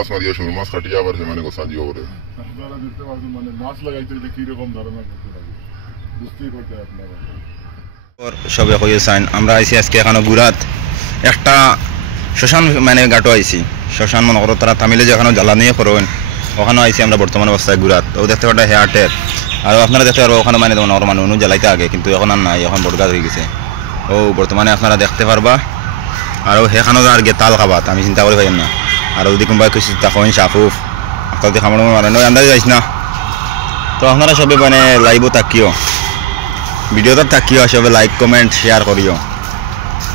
মাছ মারিয়া শুরু মাছ কাটিয়ে আবার মানে গোসা দিয়ে ওরে আপনারা দেখতে পাচ্ছেন মানে মাছ লাগাইতে যে কিরকম ধারণা করতে লাগে বুঝতেই পারতে আপনারা সবে হয়েছেন আমরা আইসি আজকে এখানে গুড়াত একটা শ্মশান মানে গাটো আইসি শ্মশান মনে করো তারা তামিলে যেখানে জ্বালানি করেন ওখানেও আইসি আমরা বর্তমান অবস্থায় গুড়াত ও দেখতে পারে হেয়ারটের আর আপনারা দেখতে পারবো ওখানে মানে মানে অনু জ্বালাইতে আগে কিন্তু এখন আর নাই এখন বড় গাছ হয়ে গেছে ও বর্তমানে আপনারা দেখতে পারবা আর সেখানেও আর গে তাল খাবাত আমি চিন্তা করি পাইম না আর যদি কোনোবাই কিছু তখন সাফুফ আপনাদের খামার মানে নয় আন্দাজ যাইস না তো আপনারা সবে মানে লাইভও তাকিও ভিডিওটা থাকিও সবে লাইক কমেন্ট শেয়ার করিও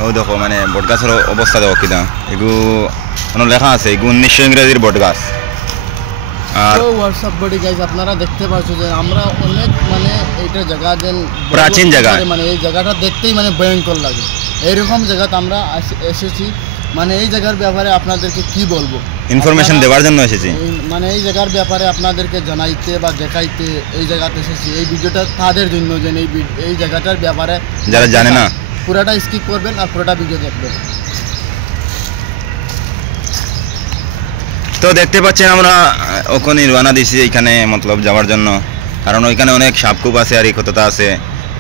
ও দেখো মানে বটগাছের অবস্থা দেখো কিনা এগুলো লেখা আছে এগুলো 1900 ইংরেজির বটগাছ আর হোয়াটসঅ্যাপ বডি গাইজ আপনারা দেখতে পাচ্ছ যে আমরা অনেক মানে এইটা জায়গা যেন প্রাচীন জায়গা মানে এই জায়গাটা দেখতেই মানে ভয়ঙ্কর লাগে এইরকম জায়গাতে আমরা এসেছি মানে এই জায়গার ব্যাপারে আপনাদেরকে কি বলবো ইনফরমেশন দেওয়ার জন্য এসেছি মানে এই জায়গার ব্যাপারে আপনাদেরকে জানাইতে বা দেখাইতে এই জায়গাতে এসেছি এই ভিডিওটা তাদের জন্য যে এই জায়গাটার ব্যাপারে যারা জানে না পুরোটা স্কিপ করবেন আর পুরোটা ভিডিও দেখবেন তো দেখতে পাচ্ছেন আমরা ওখানে রওনা দিছি এখানে মতলব যাওয়ার জন্য কারণ ওইখানে অনেক সাপকুপ আছে আর এই কতটা আছে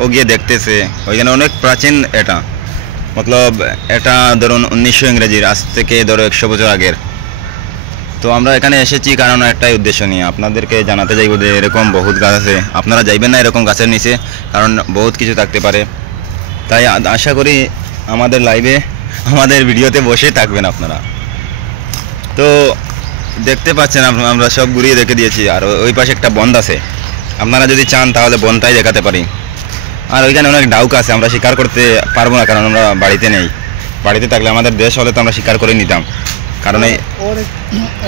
ও গিয়ে দেখতেছে ওইখানে অনেক প্রাচীন এটা মতলব এটা ধরুন 1900 ইংরেজির আজ থেকে ধরো 100 বছর আগের তো আমরা এখানে এসেছি কারণ একটাই উদ্দেশ্য নিয়ে আপনাদেরকে জানাতে যাইব যে এরকম বহুত গাছ আছে আপনারা যাইবেন না এরকম গাছের নিচে কারণ বহুত কিছু থাকতে পারে তাই আশা করি আমাদের লাইভে আমাদের ভিডিওতে বসে থাকবেন আপনারা তো দেখতে পাচ্ছেন আমরা সব ঘুরিয়ে দেখে দিয়েছি আর ওই পাশে একটা বন্ধ আছে আপনারা যদি চান তাহলে বন্ধটাই দেখাতে পারি আর ওইখানে অনেক ডাউক আছে আমরা শিকার করতে পারবো না কারণ আমরা বাড়িতে নেই বাড়িতে থাকলে আমাদের দেশ হলে তো আমরা শিকার করে নিতাম কারণ ওর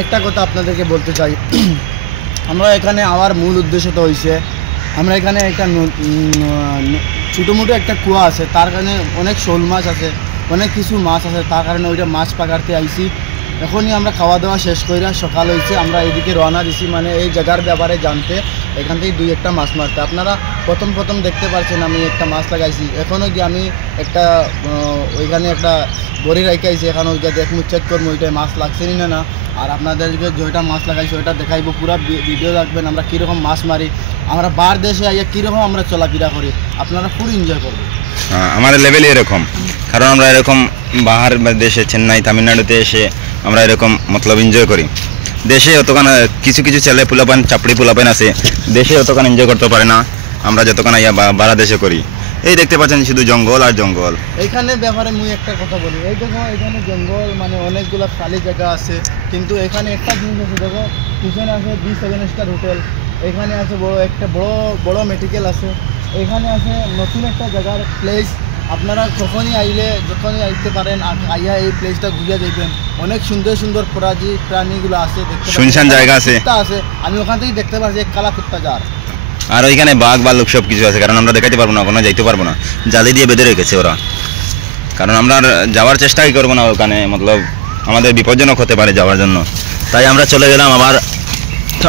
একটা কথা আপনাদেরকে বলতে চাই আমরা এখানে আমার মূল উদ্দেশ্যটা হয়েছে আমরা এখানে একটা ছোটো মোটো একটা কুয়া আছে তার কারণে অনেক শোল মাছ আছে অনেক কিছু মাছ আছে তার কারণে ওইটা মাছ পাকাতে আইছি এখনই আমরা খাওয়া দাওয়া শেষ করে সকাল হয়েছে আমরা এইদিকে রওনা দিছি মানে এই জায়গার ব্যাপারে জানতে এখান থেকে 2-1টা মাছ মারতে আপনারা প্রথম দেখতে পাচ্ছেন আমি একটা মাছ লাগাইছি এখনও গিয়ে আমি একটা ওইখানে একটা বড়ি রাখি আইছি এখন ওইটা দেখমু চেক করবো ওইটাই মাছ লাগছে না আর আপনাদেরকে যেটা মাছ লাগাইছি ওইটা দেখাইবো পুরো ভিডিও রাখবেন আমরা কীরকম মাছ মারি আমরা বার দেশে আইয়া কীরকম আমরা চলাফেরা করি আপনারা পুরো এনজয় করবেন আমাদের লেভেলই এরকম কারণ আমরা এরকম বাহার দেশে চেন্নাই তামিলনাড়ুতে এসে আমরা এরকম মতলব এনজয় করি দেশে অতখান কিছু কিছু ছেলে পোলাপান চাপড়ি পোলাপান আছে দেশে অতখান এনজয় করতে পারে না আমরা যতক্ষণ আইয়া বারা দেশে করি এই দেখতে পাচ্ছেন শুধু জঙ্গল আর জঙ্গল এইখানে ব্যাপারে মুই একটা কথা বলি এই দেখো এখানে জঙ্গল মানে অনেকগুলো খালি জায়গা আছে কিন্তু এখানে একটা জিনিস আছে দেখো পিছনে আছে 7 স্টার হোটেল এখানে আছে বড় মেডিকেল আছে এখানে আছে নতুন একটা জায়গার প্লেস আপনারা যখনই আইতে পারেন আইয়া এই প্লেসটা ঘুরিয়ে যাবেন অনেক সুন্দর প্রাণীগুলো আছে দেখতে শুনশান জায়গা আছে আমি ওখান থেকেই দেখতে পাচ্ছি এক কালা কুত্তা যার আর ওইখানে বাঘ ভাল্লুক সব কিছু আছে কারণ আমরা দেখাতে পারবো না ওখানে যাইতে পারবো না জালি দিয়ে বেঁধে রেখেছে ওরা কারণ আমরা যাওয়ার চেষ্টাই করবো না ওখানে মতলব আমাদের বিপজ্জনক হতে পারে যাওয়ার জন্য তাই আমরা চলে গেলাম আবার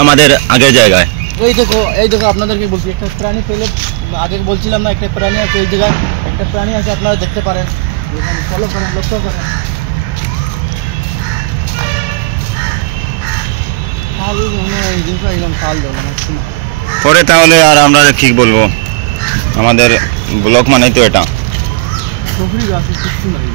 আমাদের আগের জায়গায় এই দেখো আপনাদেরকে বলছি একটা প্রাণী পেলে আগে বলছিলাম না একটা প্রাণী আছে এই জায়গায় একটা প্রাণী আছে আপনারা দেখতে পারেন এখানে ফলো করেন লক্ষ্য করেন পরে তাহলে আর আমরা কি বলবো আমাদের ব্লগ মানেই তো এটা সফরি গাছ কিছু নাই